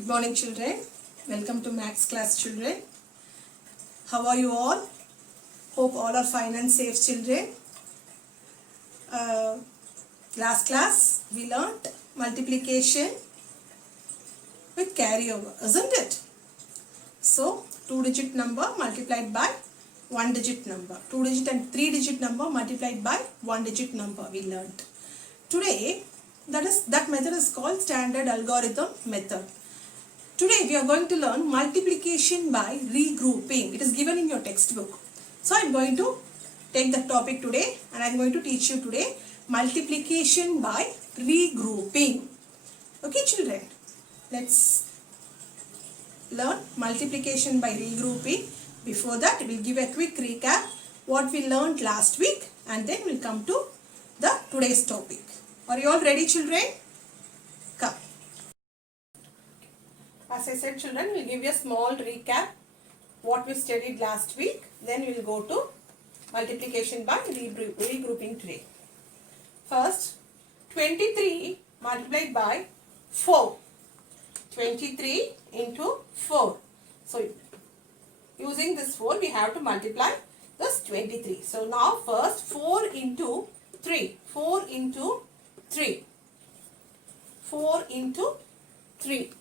Good morning, children. Welcome to Max class, children. How are you all? Hope all are fine and safe, children. Last class we learnt multiplication with carryover, isn't it? So 2-digit number multiplied by 1-digit number, 2-digit and 3-digit number multiplied by 1-digit number we learnt. Today that method is called standard algorithm method. Today we are going to learn multiplication by regrouping. It is given in your textbook. So I am going to take the topic today and I am going to teach you today multiplication by regrouping. Okay, children, let's learn multiplication by regrouping. Before that, we will give a quick recap what we learned last week and then we will come to the today's topic. Are you all ready, children? Come. As I said, children, we will give you a small recap what we studied last week. Then we will go to multiplication by regrouping today. First, 23 multiplied by 4. 23 into 4. So, using this 4, we have to multiply this 23. So, now first 4 into 3. 4 into 3. 4 into 3.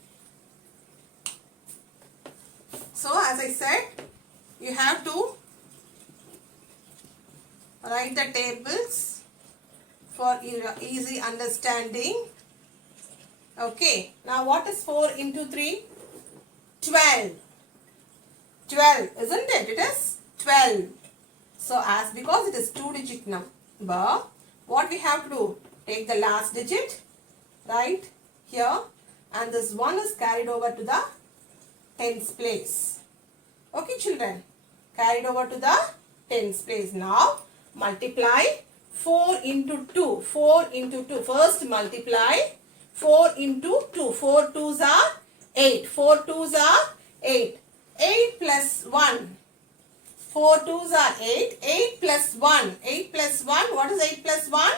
So, as I said, you have to write the tables for easy understanding. Okay. Now, what is 4 into 3? 12. 12, isn't it? It is 12. So, because it is 2-digit number, what we have to do? Take the last digit, right here, and this 1 is carried over to the tens place. Okay, children, carried over to the tens place. Now, multiply 4 into 2. 4 into 2. First multiply 4 into 2. 4 2s are 8. 4 2s are 8. 8 plus 1. 4 2s are 8. 8 plus 1. 8 plus 1. What is 8 plus 1?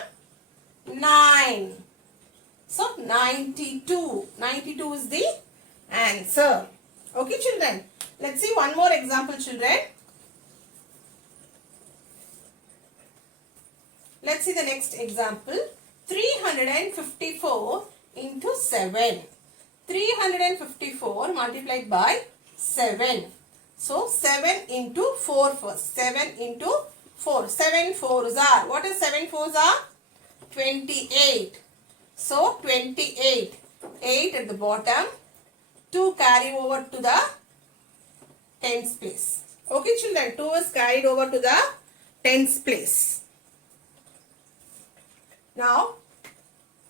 9. So, 92. 92 is the answer. Okay, children. Let's see one more example, children. Let's see the next example. 354 into 7. 354 multiplied by 7. So, 7 into 4 first. 7 into 4. 7 4s are. What is 7 4s are? 28. So, 28. 8 at the bottom. 2 carry over to the tens place. Okay, children. 2 is carried over to the tens place. Now,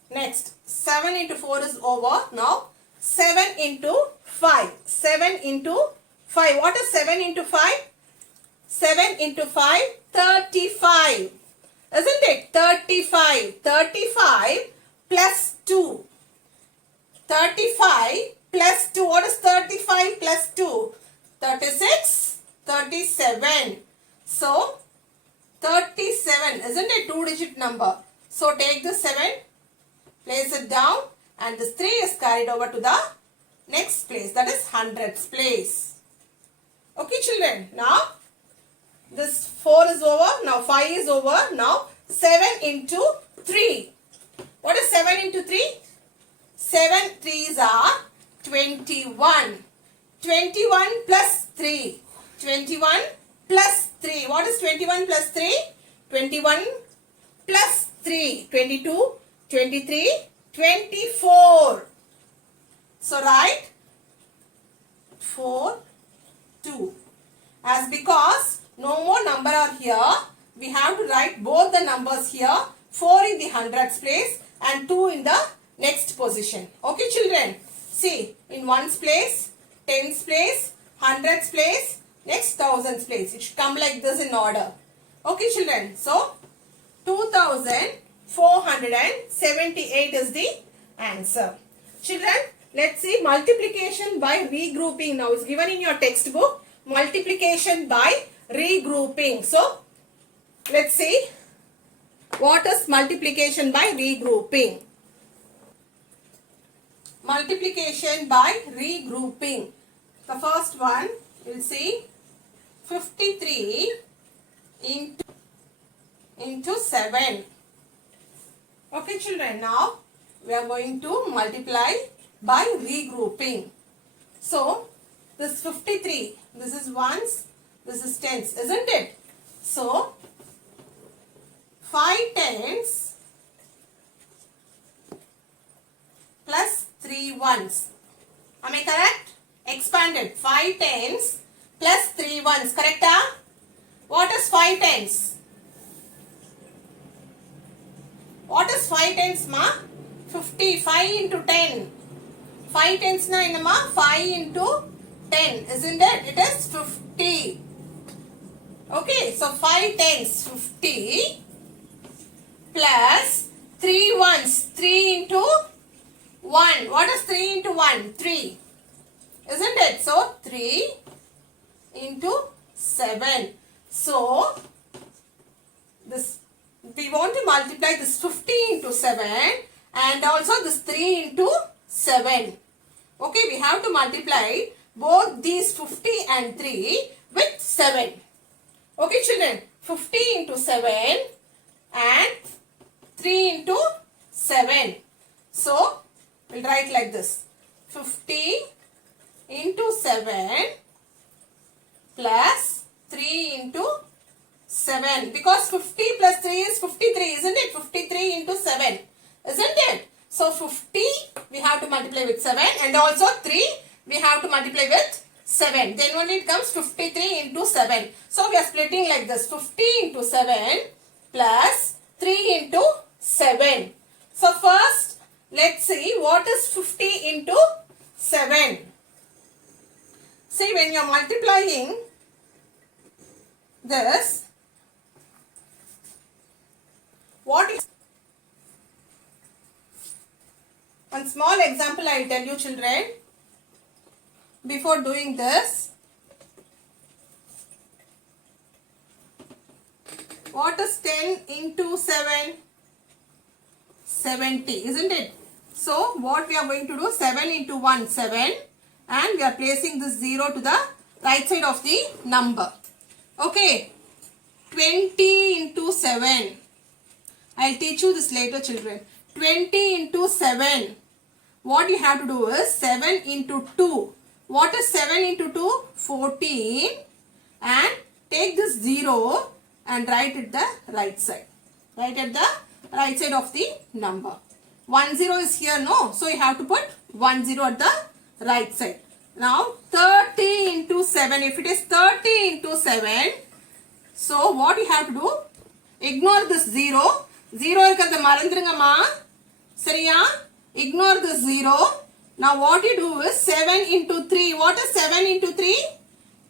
next. 7 into 4 is over. Now, 7 into 5. 7 into 5. What is 7 into 5? 7 into 5, 35. Isn't it? 35. 35 plus 2. 35 plus 2. What is 35 plus 2? 36. 37. So, 37. Isn't it? 2-digit number. So, take the 7. Place it down. And this 3 is carried over to the next place. That is hundreds place. Okay, children. Now, this 4 is over. Now, 5 is over. Now, 7 into 3. What is 7 into 3? 7 3s are 21. 21 plus 3. 21 plus 3. What is 21 plus 3? 21 plus 3. 22, 23, 24. So, write 4, 2. As because no more number are here, we have to write both the numbers here. 4 in the hundreds place and 2 in the next position. Okay, children. See, in ones place, tens place, hundreds place, next thousands place. It should come like this in order. Okay, children. So, 2478 is the answer. Children, let's see multiplication by regrouping. Now, it's given in your textbook. Multiplication by regrouping. So, let's see what is multiplication by regrouping. multiplication by regrouping. The first one, we'll see 53 into 7. Okay children, now we are going to multiply by regrouping. So, this 53, this is ones, this is tens, isn't it? So, 5 tens plus 3 ones. Am I correct? Expanded. 5 tens plus 3 ones. Correct? What is 5 tens? What is 5 tens ma? 50. 5 into 10. 5 tens na ma? 5 into 10. Isn't it? It is 50. Okay. So 5 tens 50 plus 3 ones. 3 into 1. What is 3 into 1? 3. Isn't it? So 3 into 7. So this we want to multiply this 50 into 7 and also this 3 into 7. Okay, we have to multiply both these 50 and 3 with 7. Okay children, 50 into 7 and 3 into 7. So, we'll write like this. 50 into 7 plus 3 into 7. Because 50 plus 3 is 53, isn't it? 53 into 7, isn't it? So, 50 we have to multiply with 7 and also 3 we have to multiply with 7. Then only it comes 53 into 7. So, we are splitting like this. 50 into 7 plus 3 into 7. So, first let's see what is 50 into 7. See, when you are multiplying this, what is one small example I will tell you children before doing this. What is 10 into 7? 70, isn't it? So, what we are going to do, 7 into 1, 7 and we are placing this 0 to the right side of the number. Okay, 20 into 7. I will teach you this later children. 20 into 7. What you have to do is 7 into 2. What is 7 into 2? 14. And take this 0 and write it the right side. Write at the right side of the number. 10 is here, no? So you have to put 10 at the right side. Now 30 into 7. If it is 30 into 7, so what you have to do? Ignore this 0. 0 irukadha marandrunga. Sariya? Ignore this 0. Now what you do is 7 into 3. What is 7 into 3?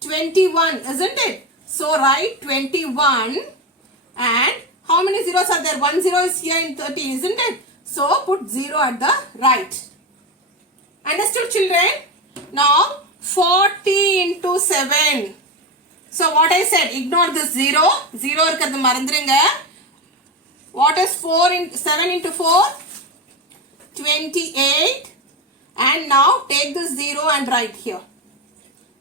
21, isn't it? So write 21 and how many zeros are there? 1 0 is here in 30, isn't it? So put 0 at the right. Understood children? Now 40 into 7. So what I said, ignore this 0. 0 irukadha marandrunga. What is 7 into 4? 28. And now take this 0 and write here.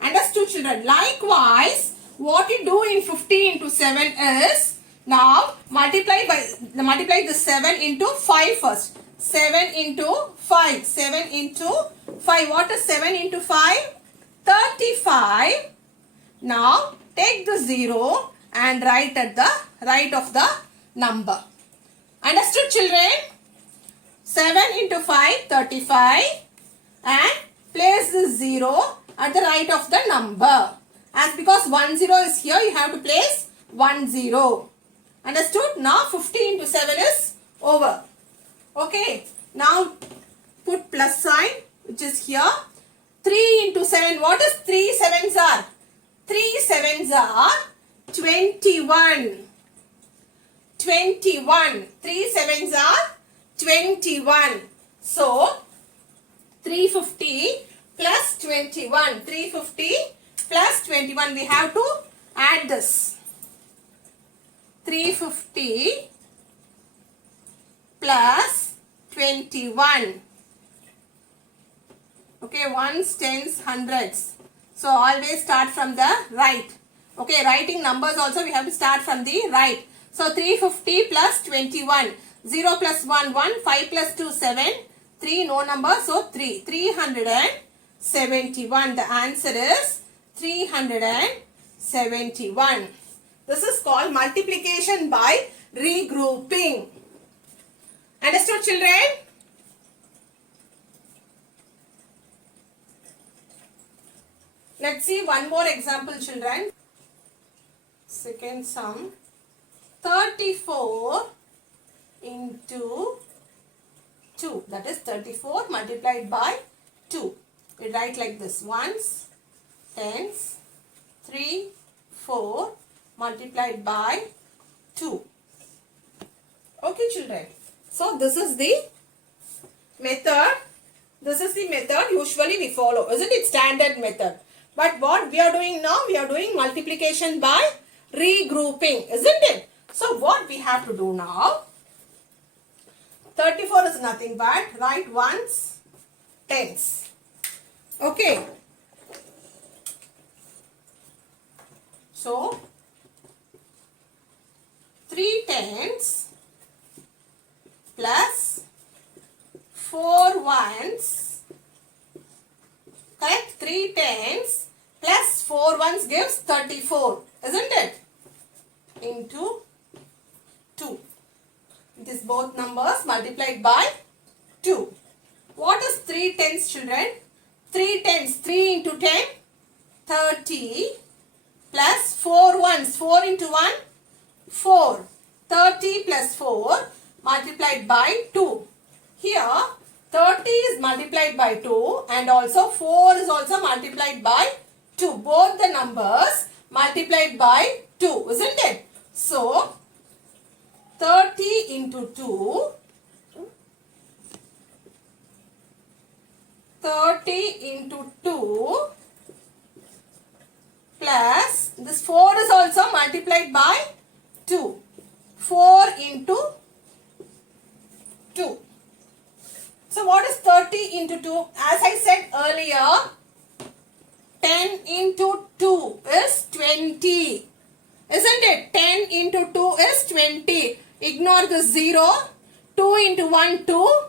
Understood children? Likewise, what you do in 50 into 7 is, now multiply the 7 into 5 first. 7 into 5. 7 into 5. What is 7 into 5? 35. Now take the 0 and write at the right of the number. Understood children? 7 into 5, 35 and place the 0 at the right of the number. As because 10 is here, you have to place 10. Understood? Now 50 into 7 is over. Okay. Now put plus sign which is here. 3 into 7. What is 3 sevens are? 3 sevens are 21. 21. 3 sevens are 21. So 350 plus 21. 350 plus 21. We have to add this. 350 plus 21. Okay, ones, tens, hundreds. So always start from the right. Okay, writing numbers also we have to start from the right. So 350 plus 21. 0 plus 1, 1. 5 plus 2, 7. 3, no number. So 3. 371. The answer is 371. This is called multiplication by regrouping. Understood, children? Let's see one more example, children. Second sum. 34 into 2. That is 34 multiplied by 2. We write like this. Ones, tens, 3, 4 multiplied by 2. Okay, children. So this is the method. This is the method usually we follow. Isn't it? Standard method. But what we are doing now? We are doing multiplication by regrouping. Isn't it? So what we have to do now? 34 is nothing but write ones, tens. Okay. So 3 tens plus 4 ones. Correct? 3 tens plus 4 ones gives 34. Isn't it? Into 2. This both numbers multiplied by 2. What is 3 tens, children? 3 tens, 3 into 10, 30 plus 4 ones, 4 into 1, 4. 30 plus 4 multiplied by 2. Here 30 is multiplied by 2 and also 4 is also multiplied by 2. Both the numbers multiplied by 2, isn't it? So 30 into 2, 30 into 2 plus this 4 is also multiplied by 2. 4 into 2. So what is 30 into 2? As I said earlier, 10 into 2 is 20. Isn't it? 10 into 2 is 20. Ignore the 0. 2 into 1, 2.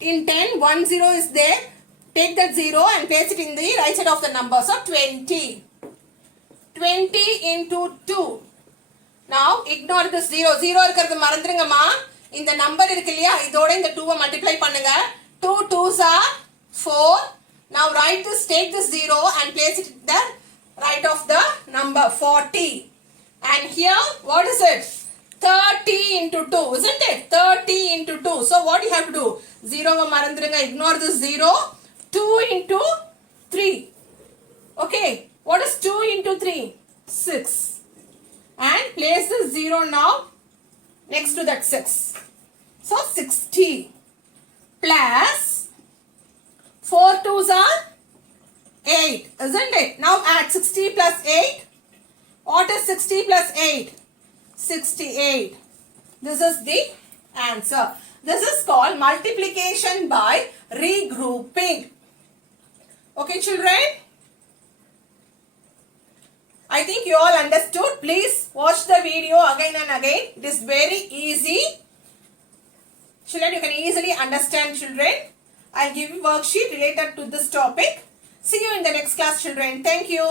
In 10, 1 0 is there. Take that 0 and place it in the right side of the number. So 20. 20 into 2. Now ignore this 0. 0 இருக்கிறது மறந்துருங்கம்மா. இந்த number இருக்கு இல்லையா, இதோட இந்த 2 multiply பண்ணுங்க. 2 2s are 4. Now write this, take this 0 and place it the right of the number 40. And here, what is it? 30 into 2, isn't it? 30 into 2. So what you have to do? 0 மறந்துருங்க. Ignore this 0. 2 into 3. Okay. What is 2 into 3? 6. And place the 0 now next to that 6. So 60 plus 4 2s are 8, isn't it? Now add 60 plus 8. What is 60 plus 8? 68. This is the answer. This is called multiplication by regrouping. Okay, children? I think you all understood. Please watch the video again and again. It is very easy. Children, you can easily understand, children. I'll give you worksheet related to this topic. See you in the next class, children. Thank you.